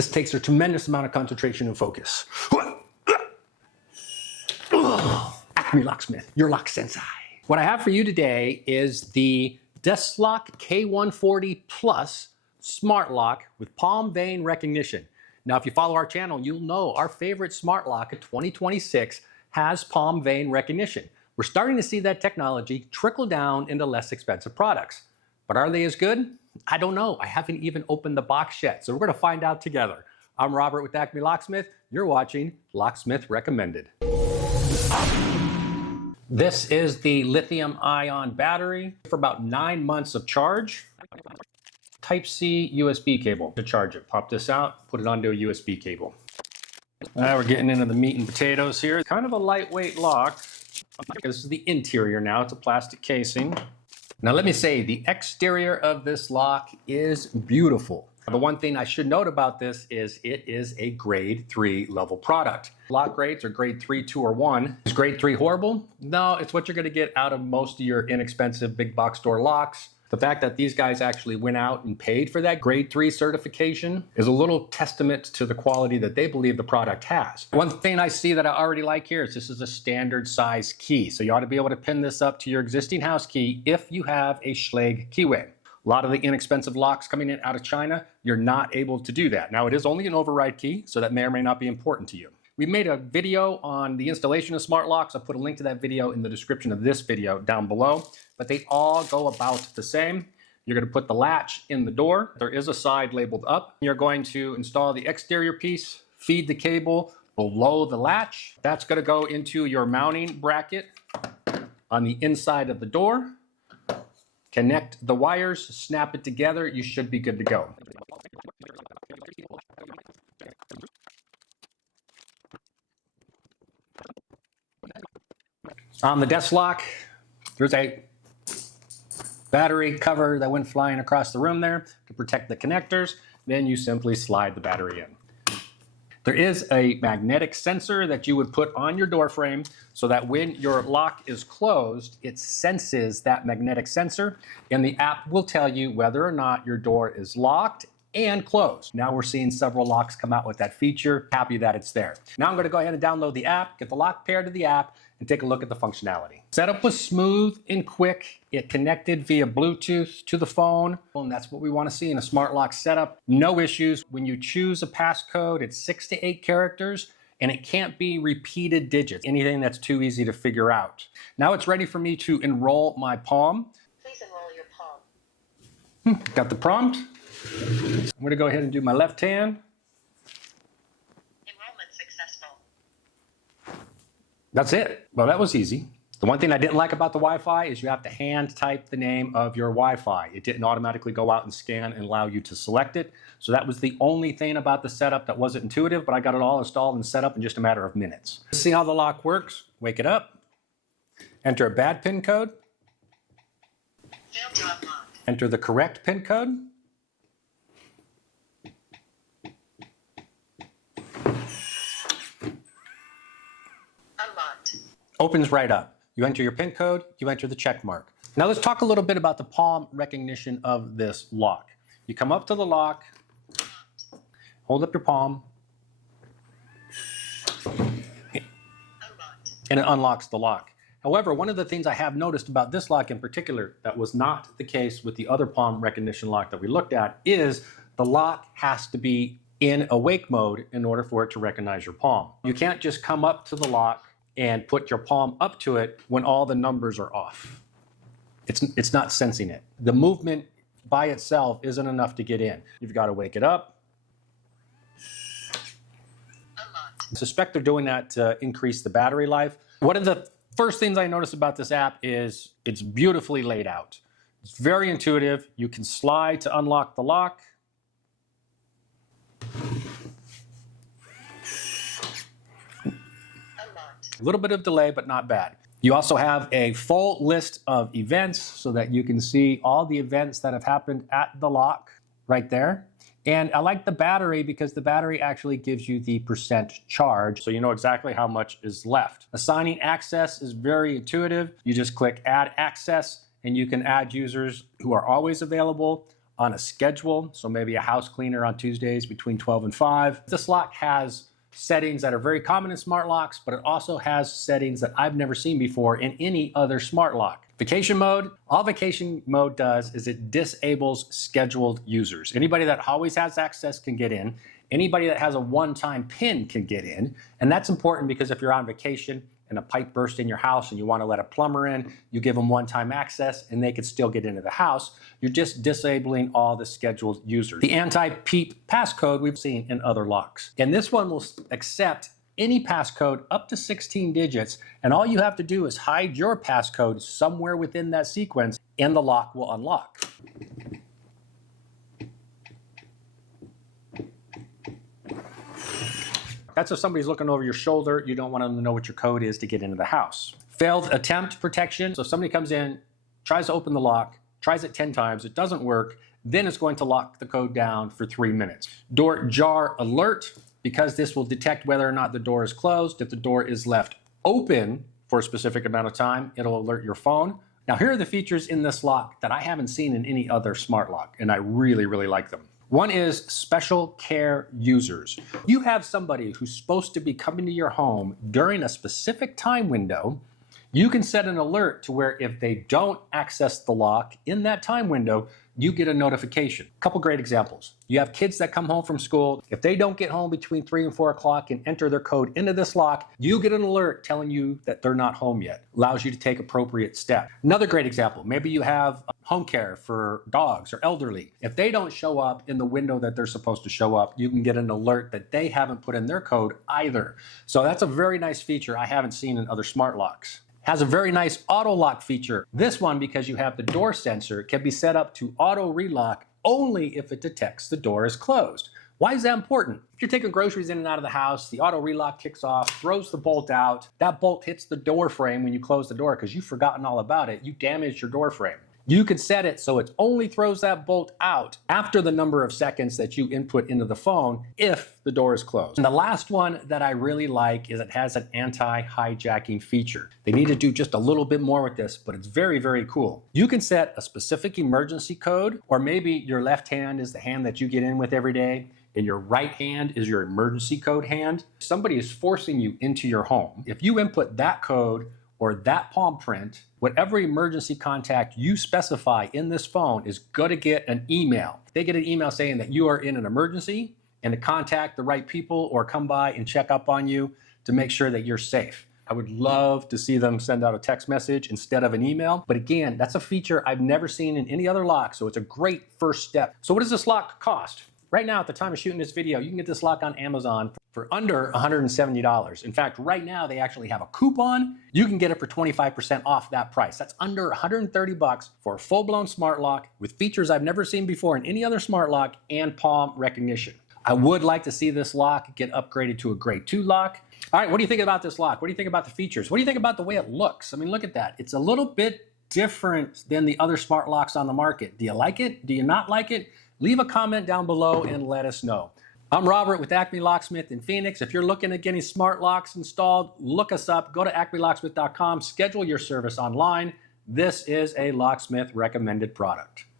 This takes a tremendous amount of concentration and focus. Acme Locksmith, your lock sensei. What I have for you today is the Desloc K140 Plus smart lock with palm vein recognition. Now, if you follow our channel, you'll know our favorite smart lock of 2026 has palm vein recognition. We're starting to see that technology trickle down into less expensive products. But are they as good? I don't know. I haven't even opened the box yet, so we're going to find out together. I'm Robert with Acme Locksmith. You're watching Locksmith Recommended. This is the lithium-ion battery for about 9 months of charge. Type-C USB cable to charge it. Pop this out, put it onto a USB cable. Now we're getting into the meat and potatoes here. Kind of a lightweight lock. This is the interior now. It's a plastic casing. Now let me say, the exterior of this lock is beautiful. The one thing I should note about this is it is a grade 3 level product. Lock grades are grade 3, 2, or 1. Is grade 3 horrible? No, it's what you're going to get out of most of your inexpensive big box store locks. The fact that these guys actually went out and paid for that grade 3 certification is a little testament to the quality that they believe the product has. One thing I see that I already like here is this is a standard size key. So you ought to be able to pin this up to your existing house key if you have a Schlage keyway. A lot of the inexpensive locks coming in out of China, you're not able to do that. Now, it is only an override key, so that may or may not be important to you. We made a video on the installation of smart locks. I'll put a link to that video in the description of this video down below, but they all go about the same. You're going to put the latch in the door. There is a side labeled up. You're going to install the exterior piece, feed the cable below the latch. That's going to go into your mounting bracket on the inside of the door. Connect the wires, snap it together, you should be good to go. On the Desloc, there's a battery cover that went flying across the room there to protect the connectors. Then you simply slide the battery in. There is a magnetic sensor that you would put on your door frame so that when your lock is closed, it senses that magnetic sensor, and the app will tell you whether or not your door is locked and closed. Now we're seeing several locks come out with that feature. Happy that it's there. Now I'm going to go ahead and download the app, get the lock paired to the app, and take a look at the functionality. Setup was smooth and quick. It connected via Bluetooth to the phone, and that's what we want to see in a smart lock setup. No issues. When you choose a passcode, it's 6 to 8 characters, and it can't be repeated digits, anything that's too easy to figure out. Now it's ready for me to enroll my palm. Please enroll your palm. Got the prompt. I'm going to go ahead and do my left hand. Enrollment successful. That's it. Well, that was easy. The one thing I didn't like about the Wi-Fi is you have to hand type the name of your Wi-Fi. It didn't automatically go out and scan and allow you to select it. So that was the only thing about the setup that wasn't intuitive, but I got it all installed and set up in just a matter of minutes. Let's see how the lock works. Wake it up. Enter a bad PIN code. Failed to unlock. Enter the correct PIN code. Unlocked. Opens right up. You enter your PIN code, you enter the check mark. Now let's talk a little bit about the palm recognition of this lock. You come up to the lock, hold up your palm, Unlocked. and it unlocks the lock. However, one of the things I have noticed about this lock in particular that was not the case with the other palm recognition lock that we looked at is the lock has to be in awake mode in order for it to recognize your palm. You can't just come up to the lock and put your palm up to it when all the numbers are off. It's not sensing it. The movement by itself isn't enough to get in. You've got to wake it up. Unlocked. I suspect they're doing that to increase the battery life. One of the first things I noticed about this app is it's beautifully laid out. It's very intuitive. You can slide to unlock the lock. A little bit of delay, but not bad. You also have a full list of events so that you can see all the events that have happened at the lock right there. And I like the battery because the battery actually gives you the percent charge, so you know exactly how much is left. Assigning access is very intuitive. You just click Add Access, and you can add users who are always available, on a schedule. So maybe a house cleaner on Tuesdays between 12 and 5. This lock has settings that are very common in smart locks, but it also has settings that I've never seen before in any other smart lock. Vacation mode, all vacation mode does is it disables scheduled users. Anybody that always has access can get in. Anybody that has a one-time PIN can get in. And that's important because if you're on vacation and a pipe burst in your house and you want to let a plumber in, you give them one-time access and they can still get into the house. You're just disabling all the scheduled users. The anti-peep passcode we've seen in other locks. And this one will accept any passcode up to 16 digits, and all you have to do is hide your passcode somewhere within that sequence and the lock will unlock. That's if somebody's looking over your shoulder, you don't want them to know what your code is to get into the house. Failed attempt protection. So if somebody comes in, tries to open the lock, tries it 10 times, it doesn't work, then it's going to lock the code down for 3 minutes. Door jar alert, because this will detect whether or not the door is closed. If the door is left open for a specific amount of time, it'll alert your phone. Now here are the features in this lock that I haven't seen in any other smart lock, and I really, really like them. One is special care users. You have somebody who's supposed to be coming to your home during a specific time window. You can set an alert to where if they don't access the lock in that time window, you get a notification. A couple great examples. You have kids that come home from school. If they don't get home between 3 and 4 o'clock and enter their code into this lock, you get an alert telling you that they're not home yet. Allows you to take appropriate steps. Another great example, maybe you have home care for dogs or elderly. If they don't show up in the window that they're supposed to show up, you can get an alert that they haven't put in their code either. So that's a very nice feature I haven't seen in other smart locks. Has a very nice auto lock feature. This one, because you have the door sensor, can be set up to auto relock only if it detects the door is closed. Why is that important? If you're taking groceries in and out of the house, the auto relock kicks off, throws the bolt out. That bolt hits the door frame when you close the door because you've forgotten all about it. You damaged your door frame. You can set it so it only throws that bolt out after the number of seconds that you input into the phone if the door is closed. And the last one that I really like is it has an anti-hijacking feature. They need to do just a little bit more with this, but it's very, very cool. You can set a specific emergency code, or maybe your left hand is the hand that you get in with every day, and your right hand is your emergency code hand. Somebody is forcing you into your home. If you input that code or that palm print, whatever emergency contact you specify in this phone is going to get an email. They get an email saying that you are in an emergency and to contact the right people or come by and check up on you to make sure that you're safe. I would love to see them send out a text message instead of an email. But again, that's a feature I've never seen in any other lock, so it's a great first step. So what does this lock cost? Right now, at the time of shooting this video, you can get this lock on Amazon for under $170. In fact, right now, they actually have a coupon. You can get it for 25% off that price. That's under $130 for a full-blown smart lock with features I've never seen before in any other smart lock and palm recognition. I would like to see this lock get upgraded to a grade 2 lock. All right, what do you think about this lock? What do you think about the features? What do you think about the way it looks? I mean, look at that. It's a little bit different than the other smart locks on the market. Do you like it? Do you not like it? Leave a comment down below and let us know. I'm Robert with Acme Locksmith in Phoenix. If you're looking at getting smart locks installed, look us up. Go to acmelocksmith.com, schedule your service online. This is a Locksmith recommended product.